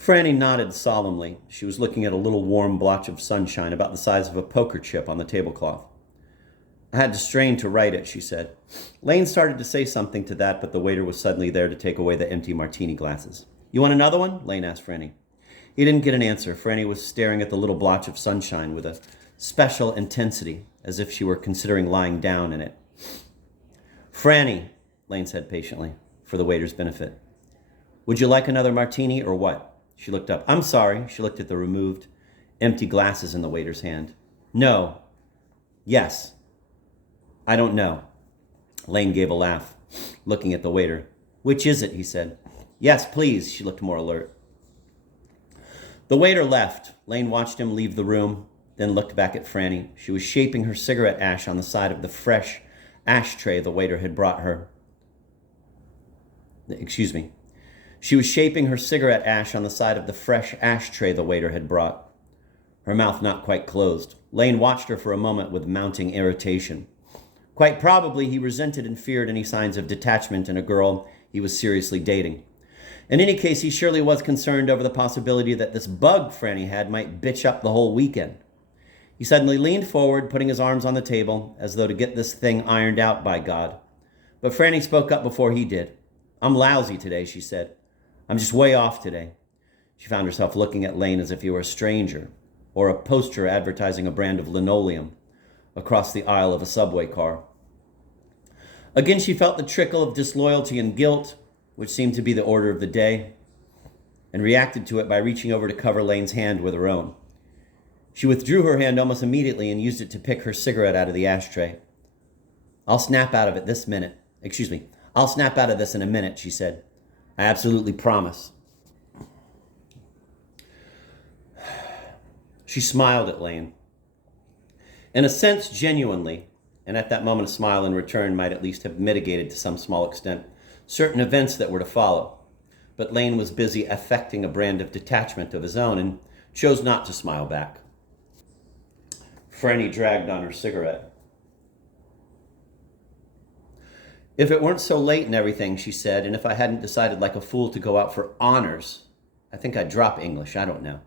Franny nodded solemnly. She was looking at a little warm blotch of sunshine about the size of a poker chip on the tablecloth. I had to strain to write it, she said. Lane started to say something to that, but the waiter was suddenly there to take away the empty martini glasses. You want another one? Lane asked Franny. He didn't get an answer. Franny was staring at the little blotch of sunshine with a special intensity, as if she were considering lying down in it. Franny, Lane said patiently, for the waiter's benefit. Would you like another martini or what? She looked up. I'm sorry. She looked at the removed, empty glasses in the waiter's hand. No. Yes. I don't know. Lane gave a laugh, looking at the waiter. Which is it? He said. Yes, please. She looked more alert. The waiter left. Lane watched him leave the room, then looked back at Franny. She was shaping her cigarette ash on the side of the fresh ashtray the waiter had brought her. She was shaping her cigarette ash on the side of the fresh ashtray the waiter had brought, her mouth not quite closed. Lane watched her for a moment with mounting irritation. Quite probably he resented and feared any signs of detachment in a girl he was seriously dating. In any case, he surely was concerned over the possibility that this bug Franny had might bitch up the whole weekend. He suddenly leaned forward, putting his arms on the table, as though to get this thing ironed out, by God. But Franny spoke up before he did. I'm lousy today, she said. I'm just way off today. She found herself looking at Lane as if he were a stranger, or a poster advertising a brand of linoleum across the aisle of a subway car. Again, she felt the trickle of disloyalty and guilt, which seemed to be the order of the day, and reacted to it by reaching over to cover Lane's hand with her own. She withdrew her hand almost immediately and used it to pick her cigarette out of the ashtray. I'll snap out of this in a minute, she said. I absolutely promise. She smiled at Lane. In a sense, genuinely, and at that moment a smile in return might at least have mitigated to some small extent certain events that were to follow. But Lane was busy affecting a brand of detachment of his own and chose not to smile back. Franny dragged on her cigarette. If it weren't so late and everything, she said, and if I hadn't decided like a fool to go out for honors, I think I'd drop English, I don't know.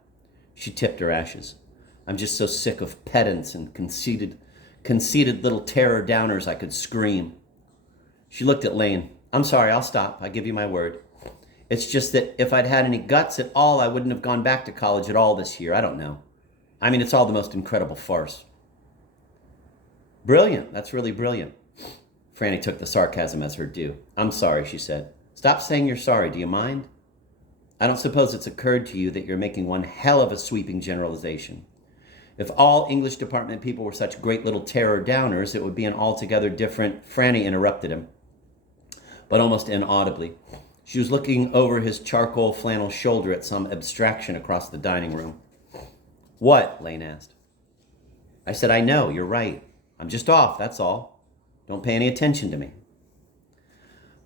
She tipped her ashes. I'm just so sick of pedants and conceited little terror downers I could scream. She looked at Lane. I'm sorry, I'll stop. I give you my word. It's just that if I'd had any guts at all, I wouldn't have gone back to college at all this year. I don't know. I mean, it's all the most incredible farce. Brilliant. That's really brilliant. Franny took the sarcasm as her due. I'm sorry, she said. Stop saying you're sorry. Do you mind? I don't suppose it's occurred to you that you're making one hell of a sweeping generalization. If all English department people were such great little terror downers, it would be an altogether different... Franny interrupted him, but almost inaudibly. She was looking over his charcoal flannel shoulder at some abstraction across the dining room. What? Lane asked. I said, I know, you're right. I'm just off, that's all. Don't pay any attention to me.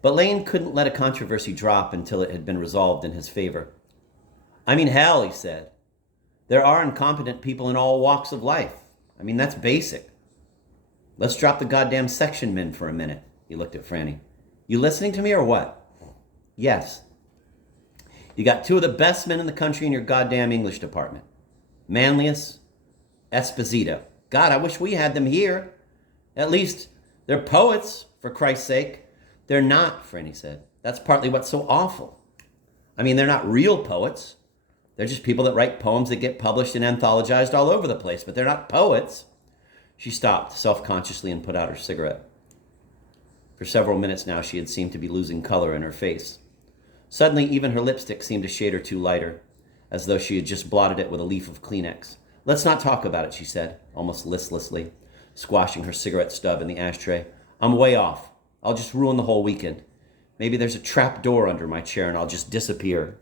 But Lane couldn't let a controversy drop until it had been resolved in his favor. I mean, hell, he said. There are incompetent people in all walks of life. I mean, that's basic. Let's drop the goddamn section men for a minute. He looked at Franny. You listening to me or what? Yes. You got two of the best men in the country in your goddamn English department. Manlius, Esposito. God, I wish we had them here. At least they're poets, for Christ's sake. They're not, Franny said. That's partly what's so awful. I mean, they're not real poets. They're just people that write poems that get published and anthologized all over the place, but they're not poets. She stopped self-consciously and put out her cigarette. For several minutes now, she had seemed to be losing color in her face. Suddenly, even her lipstick seemed a shade or two lighter, as though she had just blotted it with a leaf of Kleenex. Let's not talk about it, she said, almost listlessly, squashing her cigarette stub in the ashtray. I'm way off. I'll just ruin the whole weekend. Maybe there's a trap door under my chair and I'll just disappear.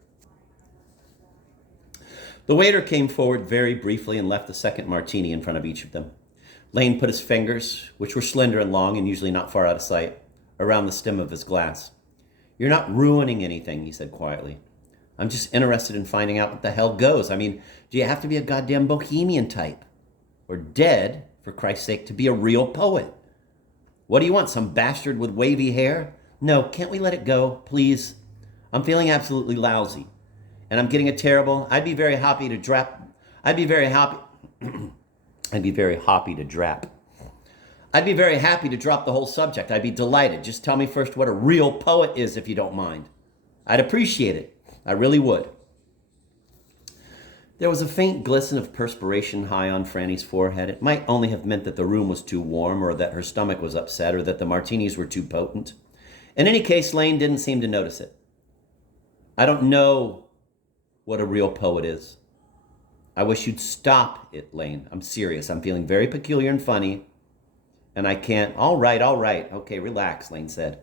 The waiter came forward very briefly and left a second martini in front of each of them. Lane put his fingers, which were slender and long and usually not far out of sight, around the stem of his glass. You're not ruining anything, he said quietly. I'm just interested in finding out what the hell goes. I mean, do you have to be a goddamn bohemian type? Or dead, for Christ's sake, to be a real poet? What do you want, some bastard with wavy hair? No, can't we let it go, please? I'm feeling absolutely lousy. and I'm getting a terrible. I'd be very happy to drop. I'd be very happy. I'd be very happy to drop. I'd be very happy to drop the whole subject. I'd be delighted. Just tell me first what a real poet is, if you don't mind. I'd appreciate it. I really would. There was a faint glisten of perspiration high on Franny's forehead. It might only have meant that the room was too warm, or that her stomach was upset, or that the martinis were too potent. In any case, Lane didn't seem to notice it. I don't know what a real poet is. I wish you'd stop it, Lane. I'm serious. I'm feeling very peculiar and funny, and I can't. All right. Okay, relax, Lane said.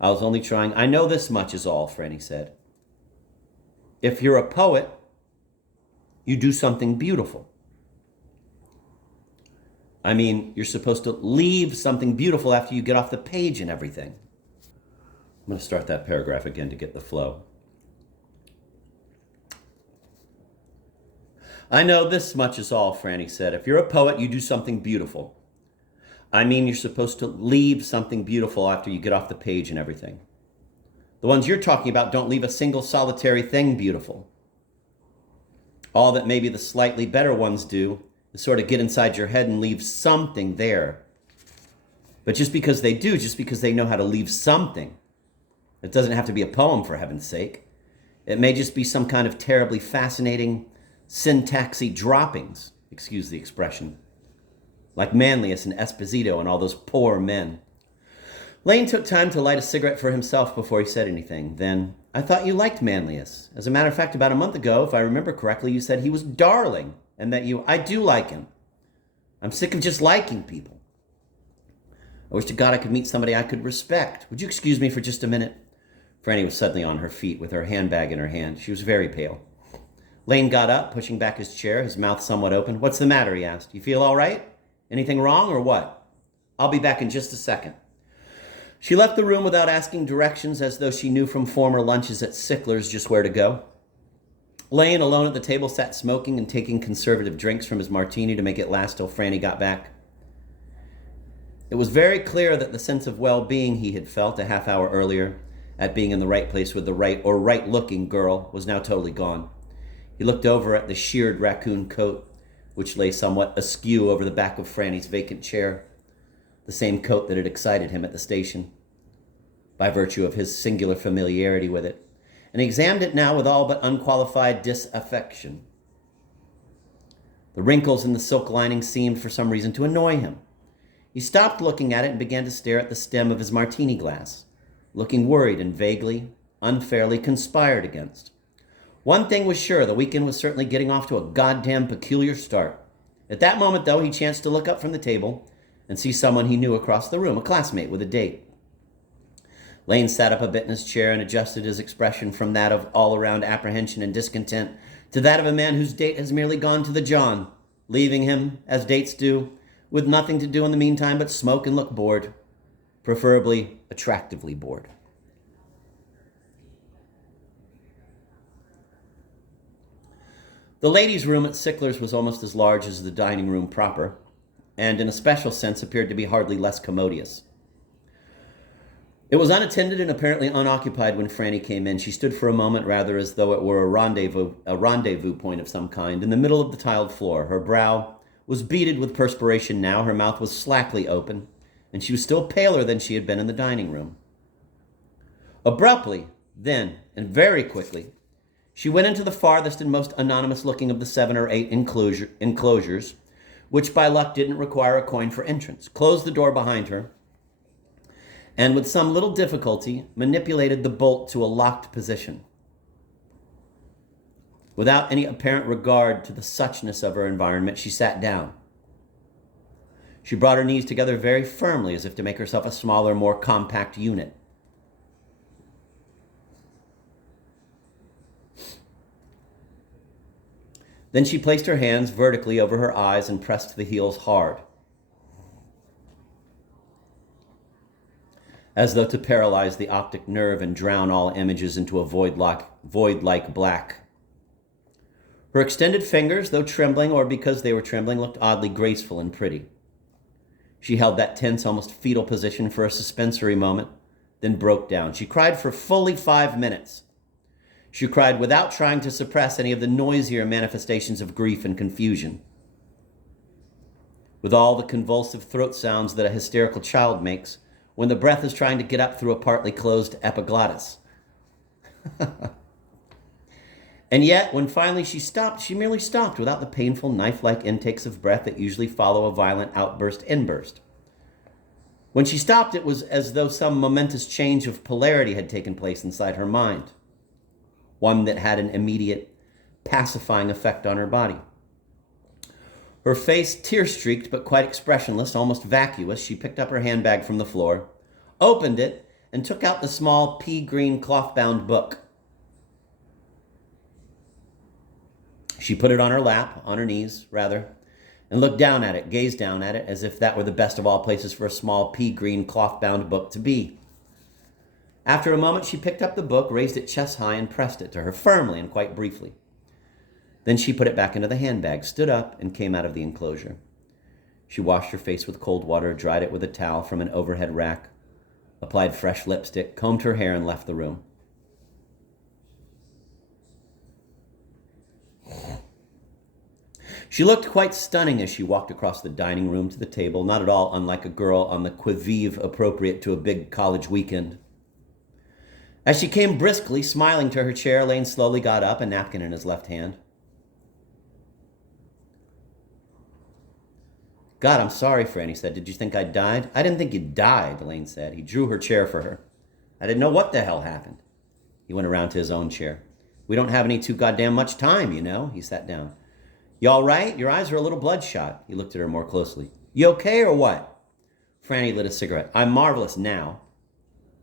I was only trying. I know this much is all, Franny said. If you're a poet, you do something beautiful. I mean, you're supposed to leave something beautiful after you get off the page and everything. I'm going to start that paragraph again to get the flow. I know this much is all, Franny said. If you're a poet, you do something beautiful. I mean, you're supposed to leave something beautiful after you get off the page and everything. The ones you're talking about don't leave a single solitary thing beautiful. All that maybe the slightly better ones do is sort of get inside your head and leave something there. But just because they do, just because they know how to leave something, it doesn't have to be a poem, for heaven's sake. It may just be some kind of terribly fascinating syntaxy droppings, excuse the expression, like Manlius and Esposito and all those poor men. Lane took time to light a cigarette for himself before he said anything. Then, I thought you liked Manlius. As a matter of fact, about a month ago, if I remember correctly, you said he was darling, and that I do like him. I'm sick of just liking people. I wish to God I could meet somebody I could respect. Would you excuse me for just a minute? Franny was suddenly on her feet with her handbag in her hand. She was very pale. Lane got up, pushing back his chair, his mouth somewhat open. What's the matter, he asked. You feel all right? Anything wrong or what? I'll be back in just a second. She left the room without asking directions, as though she knew from former lunches at Sickler's just where to go. Lane, alone at the table, sat smoking and taking conservative drinks from his martini to make it last till Franny got back. It was very clear that the sense of well-being he had felt a half hour earlier at being in the right place with the right-looking girl was now totally gone. He looked over at the sheared raccoon coat, which lay somewhat askew over the back of Franny's vacant chair, the same coat that had excited him at the station, by virtue of his singular familiarity with it, and he examined it now with all but unqualified disaffection. The wrinkles in the silk lining seemed for some reason to annoy him. He stopped looking at it and began to stare at the stem of his martini glass, looking worried and vaguely, unfairly conspired against. One thing was sure, the weekend was certainly getting off to a goddamn peculiar start. At that moment, though, he chanced to look up from the table and see someone he knew across the room, a classmate with a date. Lane sat up a bit in his chair and adjusted his expression from that of all-around apprehension and discontent to that of a man whose date has merely gone to the John, leaving him, as dates do, with nothing to do in the meantime but smoke and look bored, preferably attractively bored. The ladies' room at Sickler's was almost as large as the dining room proper, and in a special sense appeared to be hardly less commodious. It was unattended and apparently unoccupied when Franny came in. She stood for a moment rather as though it were a rendezvous point of some kind, in the middle of the tiled floor. Her brow was beaded with perspiration now, her mouth was slackly open, and she was still paler than she had been in the dining room. Abruptly, then, and very quickly, she went into the farthest and most anonymous-looking of the 7 or 8 enclosures, which by luck didn't require a coin for entrance, closed the door behind her, and with some little difficulty manipulated the bolt to a locked position. Without any apparent regard to the suchness of her environment, she sat down. She brought her knees together very firmly, as if to make herself a smaller, more compact unit. Then she placed her hands vertically over her eyes and pressed the heels hard, as though to paralyze the optic nerve and drown all images into a void-like black. Her extended fingers, though trembling, or because they were trembling, looked oddly graceful and pretty. She held that tense, almost fetal position for a suspensory moment, then broke down. She cried for fully 5 minutes. She cried without trying to suppress any of the noisier manifestations of grief and confusion. With all the convulsive throat sounds that a hysterical child makes when the breath is trying to get up through a partly closed epiglottis. And yet, when finally she stopped, she merely stopped without the painful knife-like intakes of breath that usually follow a violent outburst-inburst. When she stopped, it was as though some momentous change of polarity had taken place inside her mind, one that had an immediate pacifying effect on her body. Her face tear-streaked but quite expressionless, almost vacuous, she picked up her handbag from the floor, opened it, and took out the small pea-green cloth-bound book. She put it on her lap, on her knees, rather, and looked down at it, gazed down at it, as if that were the best of all places for a small pea-green cloth-bound book to be. After a moment, she picked up the book, raised it chest-high, and pressed it to her firmly and quite briefly. Then she put it back into the handbag, stood up, and came out of the enclosure. She washed her face with cold water, dried it with a towel from an overhead rack, applied fresh lipstick, combed her hair, and left the room. She looked quite stunning as she walked across the dining room to the table, not at all unlike a girl on the qui-vive appropriate to a big college weekend. As she came briskly, smiling to her chair, Lane slowly got up, a napkin in his left hand. God, I'm sorry, Franny said. Did you think I died? I didn't think you died, Lane said. He drew her chair for her. I didn't know what the hell happened. He went around to his own chair. We don't have any too goddamn much time, you know. He sat down. You all right? Your eyes are a little bloodshot. He looked at her more closely. You okay or what? Franny lit a cigarette. I'm marvelous now.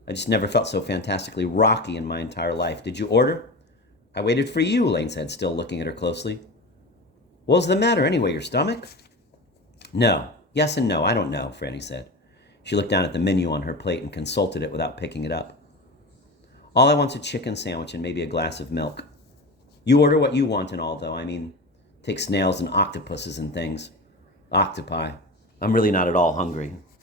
I just never felt so fantastically rocky in my entire life. Did you order? I waited for you, Lane said, still looking at her closely. What's the matter anyway, your stomach? No. Yes and no. I don't know, Franny said. She looked down at the menu on her plate and consulted it without picking it up. All I want's a chicken sandwich and maybe a glass of milk. You order what you want and all, though. I mean, take snails and octopuses and things. Octopi. I'm really not at all hungry.